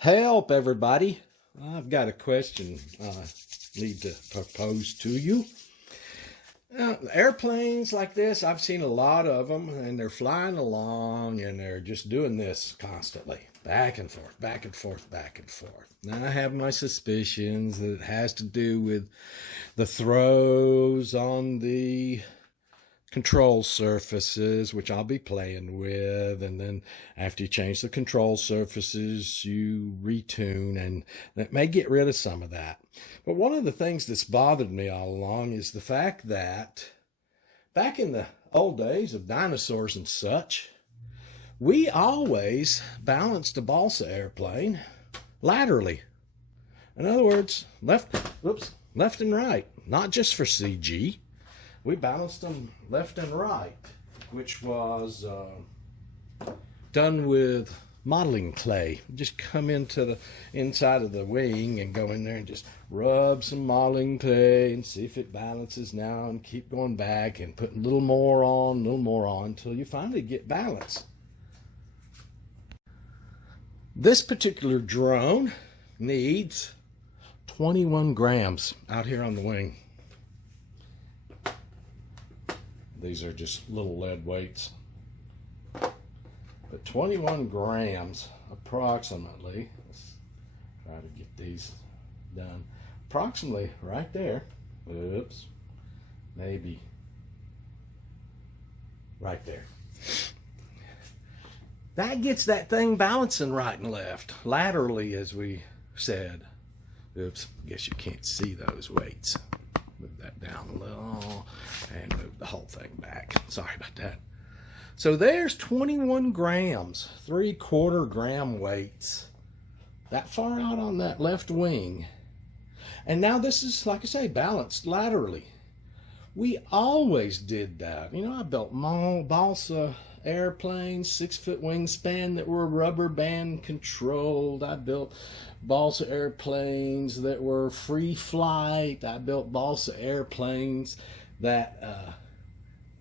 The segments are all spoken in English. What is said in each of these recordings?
Help, everybody. I've got a question I need to propose to you. Airplanes like this, I've seen a lot of them, and they're flying along, and they're just doing this constantly. Back and forth, back and forth, back and forth. Now, I have my suspicions that it has to do with the throws on the control surfaces, which I'll be playing with, and then after you change the control surfaces, you retune, and that may get rid of some of that. But one of the things that's bothered me all along is the fact that back in the old days of dinosaurs and such, we always balanced a balsa airplane laterally. In other words, left and right, not just for CG. We balanced them left and right, which was done with modeling clay. Just come into the inside of the wing and go in there and just rub some modeling clay and see if it balances now, and keep going back and putting a little more on until you finally get balance. This particular drone needs 21 grams out here on the wing. These are just little lead weights. But 21 grams approximately, let's try to get these done, approximately right there, oops, maybe right there. That gets that thing balancing right and left, laterally as we said. Oops, guess you can't see those weights. Move that down a little and move the whole thing back. Sorry about that. So there's 21 grams, 3/4 gram weights, that far out on that left wing. And now this is, like I say, balanced laterally. We always did that. You know, I built balsa airplanes, 6-foot wingspan that were rubber band controlled. I built balsa airplanes that were free flight. I built balsa airplanes that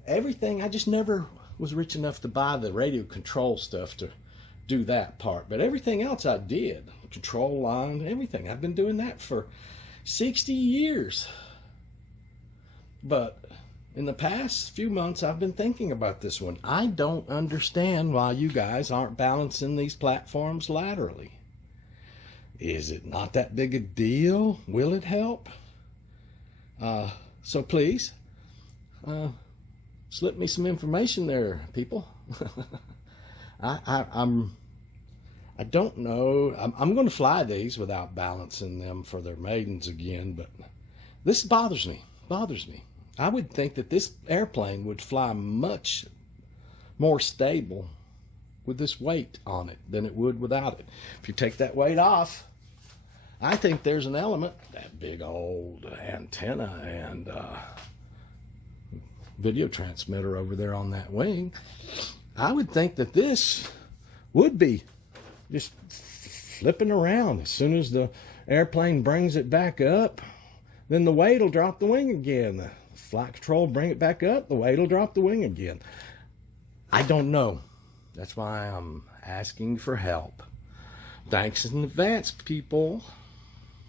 everything. I just never was rich enough to buy the radio control stuff to do that part. But everything else I did. Control line, everything. I've been doing that for 60 years. But in the past few months, I've been thinking about this one. I don't understand why you guys aren't balancing these platforms laterally. Is it not that big a deal? Will it help? So please, slip me some information there, people. I don't know. I'm going to fly these without balancing them for their maidens again, but this bothers me. I would think that this airplane would fly much more stable with this weight on it than it would without it. If you take that weight off, I think there's an element, that big old antenna and video transmitter over there on that wing. I would think that this would be just flipping around. As soon as the airplane brings it back up, then the weight will drop the wing again. The flight control bring it back up, the weight will drop the wing again. I don't know. That's why I'm asking for help. Thanks in advance, people.